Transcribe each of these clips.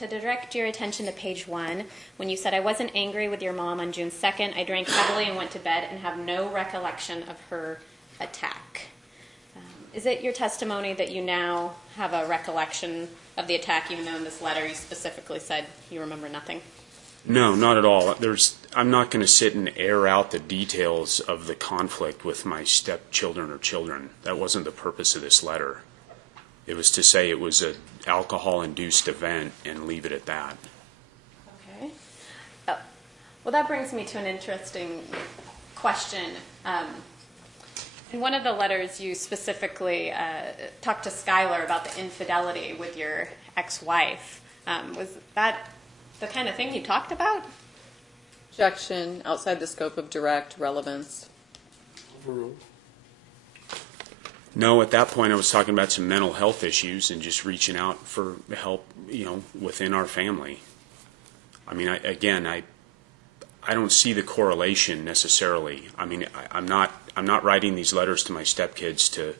to direct your attention to page 1, when you said, I wasn't angry with your mom on June 2nd. I drank heavily and went to bed and have no recollection of her attack. Is it your testimony that you now have a recollection of the attack, even though in this letter you specifically said you remember nothing? No, not at all. I'm not going to sit and air out the details of the conflict with my stepchildren or children. That wasn't the purpose of this letter. It was to say it was an alcohol-induced event and leave it at that. Okay. Well, that brings me to an interesting question. In one of the letters, you specifically talked to Skylar about the infidelity with your ex-wife. Was that the kind of thing you talked about? Objection, outside the scope of direct relevance. Overruled. No, at that point I was talking about some mental health issues and just reaching out for help, within our family. I mean, I don't see the correlation necessarily. I mean, I'm not writing these letters to my stepkids to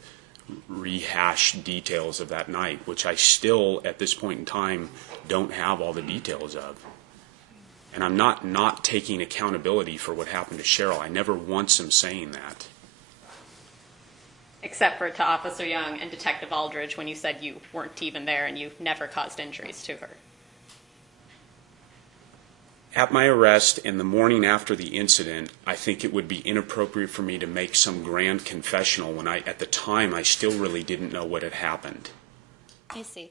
rehash details of that night, which I still, at this point in time, don't have all the details of. And I'm not taking accountability for what happened to Cheryl. I never once am saying that. Except for to Officer Young and Detective Aldridge when you said you weren't even there and you never caused injuries to her. At my arrest and the morning after the incident, I think it would be inappropriate for me to make some grand confessional when at the time, I still really didn't know what had happened. I see.